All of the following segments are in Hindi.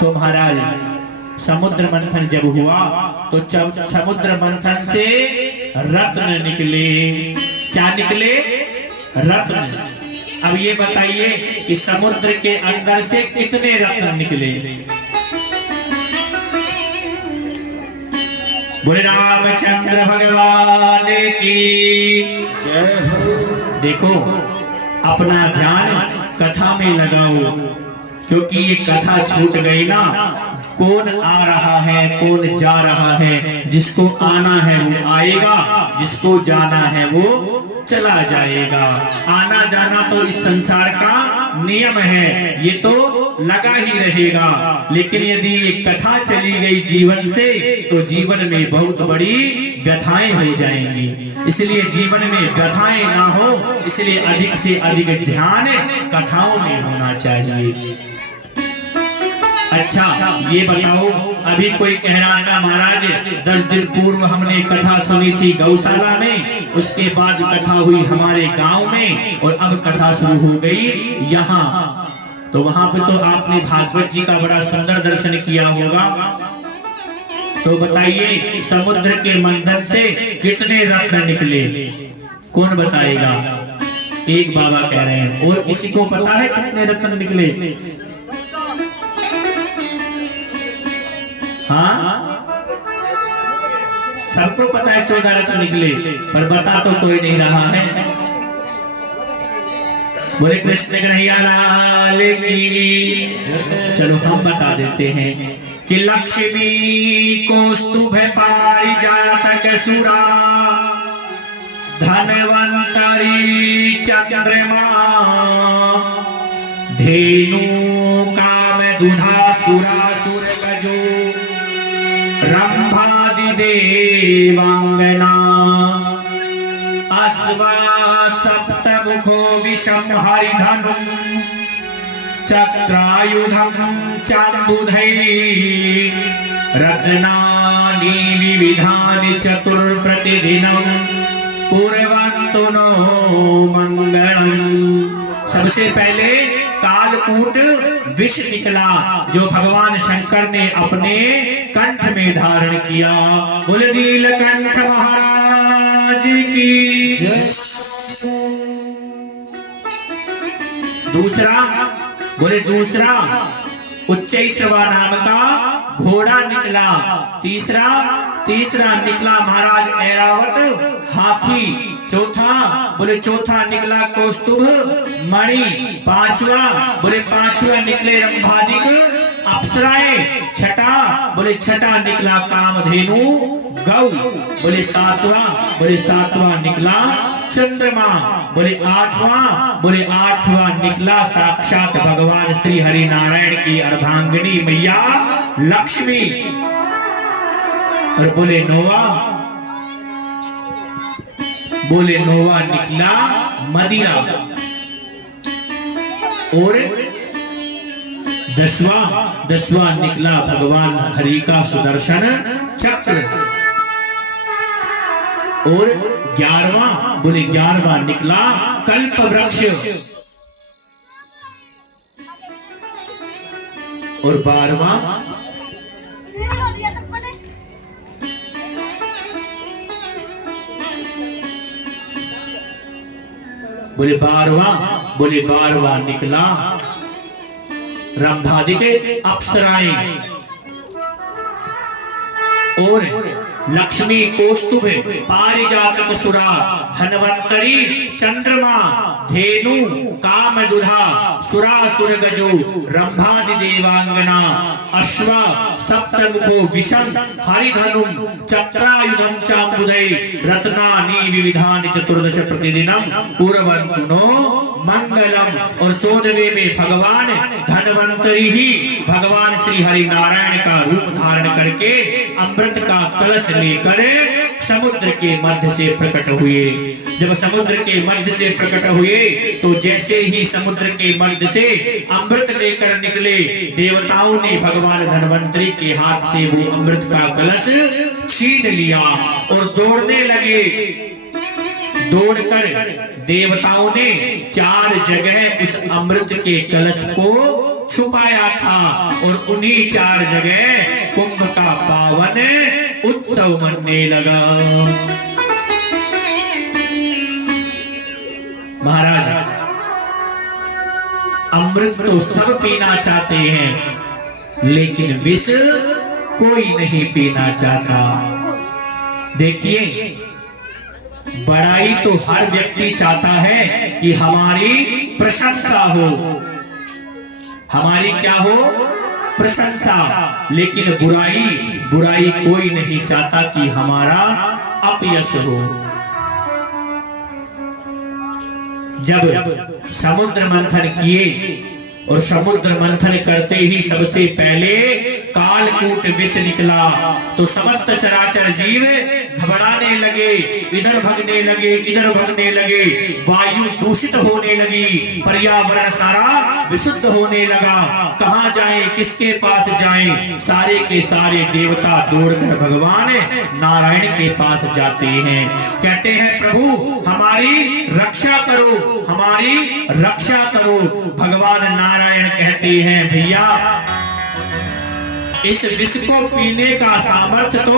तो महाराज समुद्र मंथन जब हुआ तो समुद्र मंथन से रत्न निकले। क्या निकले? रत्न। अब ये बताइए कि समुद्र के अंदर से कितने रत्न निकले? बोले रामचंद्र भगवान की जय हो। देखो अपना ध्यान कथा में लगाओ, क्योंकि ये कथा छूट गई ना, कौन आ रहा है कौन जा रहा है, जिसको आना है वो आएगा, जिसको जाना है वो चला जाएगा। आना जाना तो इस संसार का नियम है, ये तो लगा ही रहेगा। लेकिन यदि ये कथा चली गई जीवन से तो जीवन में बहुत बड़ी व्यथाएं हो जाएंगी। इसलिए जीवन में व्यथाएं ना हो, इसलिए अधिक से अधिक ध्यान कथाओं में होना चाहिए। अच्छा ये बताओ, अभी कोई कह रहा था महाराज 10 दिन पूर्व हमने कथा सुनी थी गौशाला में, उसके बाद कथा हुई हमारे गांव में और अब कथा शुरू हो गई यहाँ। तो वहां पे तो आपने भागवत जी का बड़ा सुंदर दर्शन किया होगा। तो बताइए समुद्र के मंथन से कितने रत्न निकले? कौन बताएगा? एक बाबा कह रहे हैं, और किसी को पता है कितने रत्न निकले? हाँ सबको पता है 14 रत्न निकले, पर बता तो कोई नहीं रहा है। बोले कृष्ण कन्हैया लाल की। चलो हम बता देते हैं कि लक्ष्मी कौस्तुभ पारिजातक सुरा, धनवंतरी चंद्रमा, धेनु काम दुधा सुरासुर गजो, रंभादि देवांगना, अश्वा सप्तमुखो विषम हरिधनु, चक्रायुधं चाम्बुधै, रत्नानि विविधानि चतुर्प्रतिदिनं, कुर्वन्तु नो मंगलम्। सबसे पहले कालकूट विष निकला, जो भगवान शंकर ने अपने कंठ में धारण किया। बोले नीलकंठ महाराज की जय। दूसरा, बोले दूसरा उच्चैश्रवा नाम का घोड़ा निकला। तीसरा निकला महाराज ऐरावत हाथी। बोले चौथा निकला कौस्तुभ मणि। बोले पांचवा निकले रंभादिक अप्सराएं। छठा निकला कामधेनु गौ। बोले सातवां निकला चंद्रमा। बोले आठवां निकला साक्षात भगवान श्री हरि नारायण की अर्धांगिनी मैया लक्ष्मी। और बोले नौवा निकला मदिरा। और दसवां निकला भगवान हरि का सुदर्शन चक्र। और 11वां निकला कल्प वृक्ष। और 12वां बोले 12वां निकला रंभादिक अप्सराएं। और लक्ष्मी कौस्तुभ पारिजातक सुरा, धनवंतरी चंद्रमा, धेनु कामदुधा सुरासुर गजो, रंभादि देवांगना, अश्वा सप्तमुखो विषम हरिधनुम, चक्रायुधं चाम्बुधै, रत्नानि विविधानि चतुर्दश प्रतिदिनं, कुर्वन्तु नो मंगलम। और 14वें में भगवान धनवंतरी ही भगवान श्री हरि नारायण का रूप धारण करके अमृत का कलश लेकर समुद्र के मध्य से प्रकट हुए। जब समुद्र के मध्य से प्रकट हुए तो जैसे ही समुद्र के मध्य से अमृत लेकर निकले, देवताओं ने भगवान धनवंतरी के हाथ से वो अमृत का कलश छीन लिया और दौड़ने लगे। दौड़कर देवताओं ने 4 जगह इस अमृत के कलश को छुपाया था और उन्हीं 4 जगह कुंभ का पावन उत्सव मनने लगा। महाराज, अमृत तो सब पीना चाहते हैं, लेकिन विष कोई नहीं पीना चाहता। देखिए, बड़ाई तो हर व्यक्ति चाहता है कि हमारी प्रशंसा हो, हमारी क्या हो, प्रशंसा। लेकिन बुराई कोई नहीं चाहता कि हमारा अपयश हो। जब समुद्र मंथन किए और समुद्र मंथन करते ही सबसे पहले कालकूट विष निकला, तो समस्त चराचर जीव घबराने लगे, इधर भगने लगे, वायु दूषित होने लगी, पर्यावरण सारा विशुद्ध होने लगा। कहां जाएं, किसके पास जाएं? सारे के सारे देवता दौड़कर भगवान नारायण के पास जाते हैं। कहते हैं, प्रभु हमारी रक्षा करो, हमारी रक्षा करो। भगवान नारायण कहते हैं, भैया इस विष को पीने का सामर्थ्य तो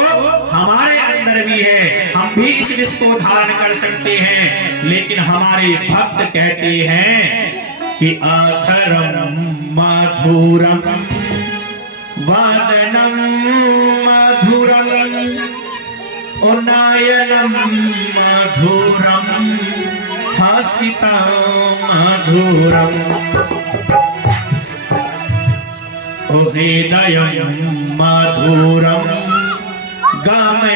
हमारे अंदर भी है, हम भी इस विष को धारण कर सकते हैं। लेकिन हमारे भक्त कहते हैं कि अधरम मधुरम वदनम मधुरम उन्नयनम मधुरम हसितं मधुरम हृदयं मधुरं गामय